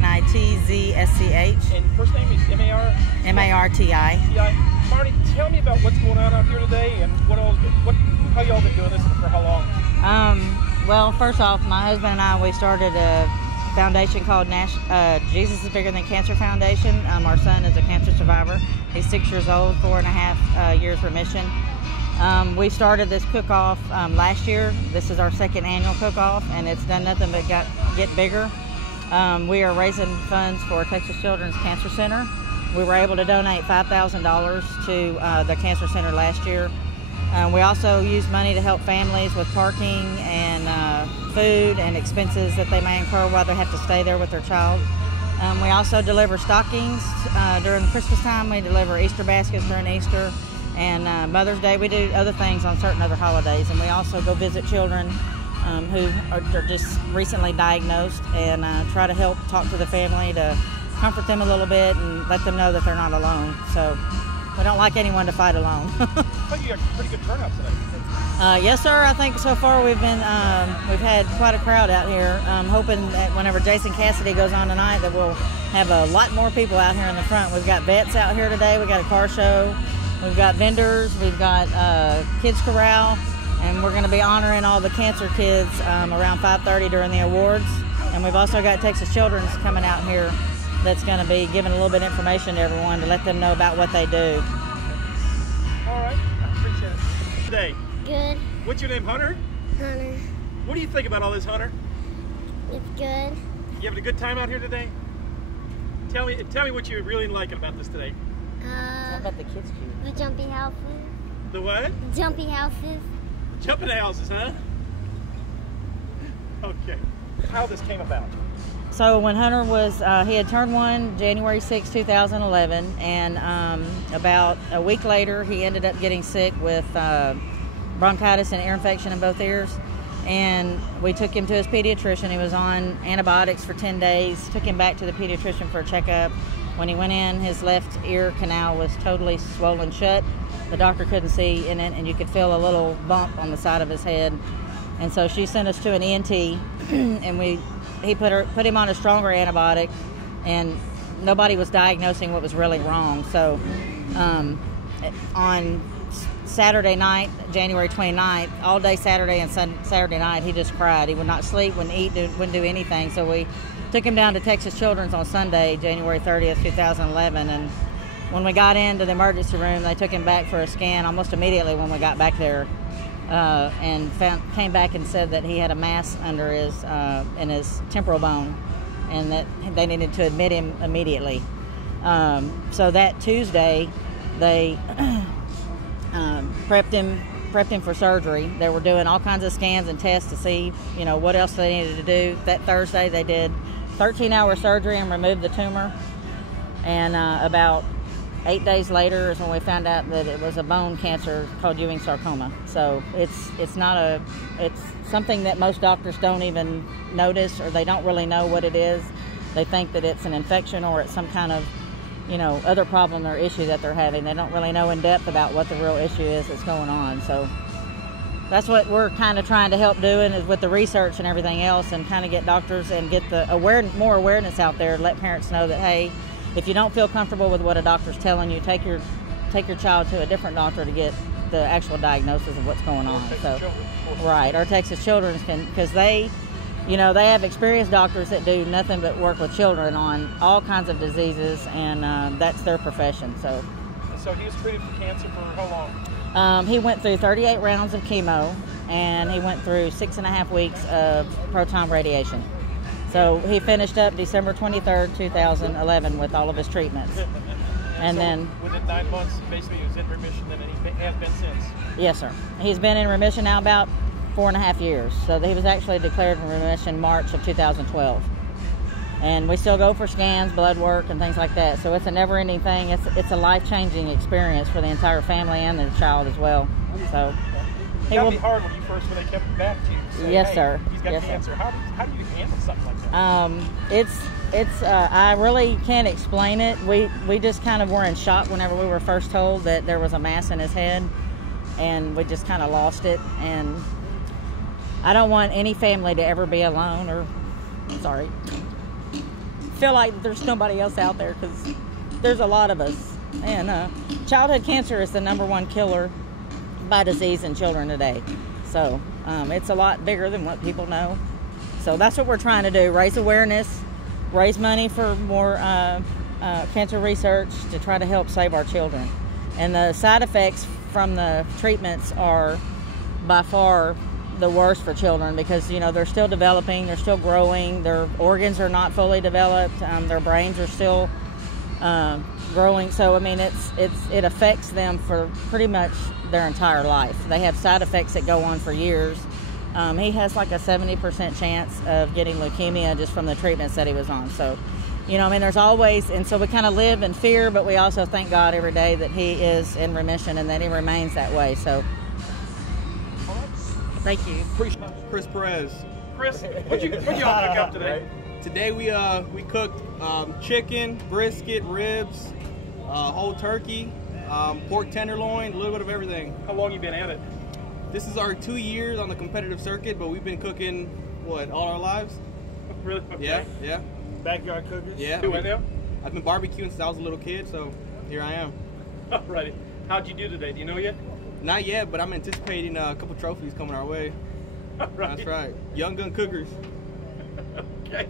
Marty And first name is M-A-R? M-A-R-T-I. Marty, tell me about what's going on out here today and how y'all been doing this and for how long? Well, first off, my husband and I, we started a foundation called Jesus is Bigger Than Cancer Foundation. Our son is a cancer survivor. He's 6 years old, 4.5 years remission. We started this cook-off last year. This is our second annual cook-off, and it's done nothing but get bigger. We are raising funds for Texas Children's Cancer Center. We were able to donate $5,000 to the Cancer Center last year. We also use money to help families with parking and food and expenses that they may incur while they have to stay there with their child. We also deliver stockings during Christmas time. We deliver Easter baskets during Easter. And Mother's Day, we do other things on certain other holidays. And we also go visit children who are just recently diagnosed and try to help talk to the family to comfort them a little bit and let them know that they're not alone. So we don't like anyone to fight alone. I thought you got a pretty good turnout today. Yes, sir. I think so far we've had quite a crowd out here. I'm hoping that whenever Jason Cassidy goes on tonight that we'll have a lot more people out here in the front. We've got vets out here today. We got a car show. We've got vendors. We've got kids corral, and we're going to be honoring all the cancer kids around 5:30 during the awards. And we've also got Texas Children's coming out here that's going to be giving a little bit of information to everyone to let them know about what they do. All right, I appreciate it. Today. Good. What's your name, Hunter? Hunter. What do you think about all this, Hunter? It's good. You having a good time out here today? Tell me what you're really liking about this today. How about the kids' queue? The jumping houses. The what? The jumping houses. Jumping houses, huh? Okay. How this came about? So when Hunter was, he had turned 1 January 6, 2011, and about a week later he ended up getting sick with bronchitis and ear infection in both ears. And we took him to his pediatrician. He was on antibiotics for 10 days, took him back to the pediatrician for a checkup. When he went in, his left ear canal was totally swollen shut. The doctor couldn't see in it, and you could feel a little bump on the side of his head. And so she sent us to an ENT, and he put him on a stronger antibiotic, and nobody was diagnosing what was really wrong. So on Saturday night, January 29th, all day Saturday and Saturday night, he just cried. He would not sleep, wouldn't eat, wouldn't do anything. So we took him down to Texas Children's on Sunday, January 30th, 2011, and when we got into the emergency room, they took him back for a scan almost immediately when we got back there, and came back and said that he had a mass under in his temporal bone, and that they needed to admit him immediately. So that Tuesday, they prepped him for surgery. They were doing all kinds of scans and tests to see, what else they needed to do. That Thursday, they did 13-hour surgery and removed the tumor. And about 8 days later is when we found out that it was a bone cancer called Ewing sarcoma. So it's something that most doctors don't even notice, or they don't really know what it is. They think that it's an infection or it's some kind of other problem or issue that they're having. They don't really know in depth about what the real issue is that's going on. So that's what we're kind of trying to help doing, is with the research and everything else, and kind of get doctors and get the more awareness out there, let parents know that, hey, if you don't feel comfortable with what a doctor's telling you, take your child to a different doctor to get the actual diagnosis of what's going on. So, right, our Texas Children's can, because they have experienced doctors that do nothing but work with children on all kinds of diseases, and that's their profession. So he was treated for cancer for how long? He went through 38 rounds of chemo, and he went through 6.5 weeks of proton radiation. So he finished up December 23rd, 2011 with all of his treatments. And so then within 9 months, basically he was in remission, and he has been since? Yes, sir. He's been in remission now about 4.5 years. So he was actually declared in remission March of 2012. And we still go for scans, blood work, and things like that. So it's a never-ending thing. It's a life-changing experience for the entire family and the child as well. So it got to be hard when they kept it back to you. Say, yes, hey, sir. He's got cancer. Sir. How do you handle something like that? I really can't explain it. We just kind of were in shock whenever we were first told that there was a mass in his head, and we just kind of lost it. And I don't want any family to ever be alone or feel like there's nobody else out there because there's a lot of us. And childhood cancer is the #1 killer by disease in children today. So it's a lot bigger than what people know. So that's what we're trying to do, raise awareness, raise money for more cancer research to try to help save our children. And the side effects from the treatments are by far the worst for children because, you know, they're still developing, they're still growing, their organs are not fully developed, their brains are still growing. So, I mean, it affects them for pretty much their entire life. They have side effects that go on for years. He has like a 70% chance of getting leukemia just from the treatments that he was on. So, you know, I mean, there's always, and so we kind of live in fear, but we also thank God every day that he is in remission and that he remains that way. So, thank you. Chris Perez. Chris, what'd you all pick up today? Today we cooked chicken, brisket, ribs, whole turkey, pork tenderloin, a little bit of everything. How long you been at it? This is our 2 years on the competitive circuit, but we've been cooking, what, all our lives? Really? Okay. Yeah, yeah. Backyard cookers? Yeah. Do it now? I've been barbecuing since I was a little kid, so here I am. Alrighty. How'd you do today? Do you know yet? Not yet, but I'm anticipating a couple trophies coming our way. Right. That's right. Young gun cookers. Okay.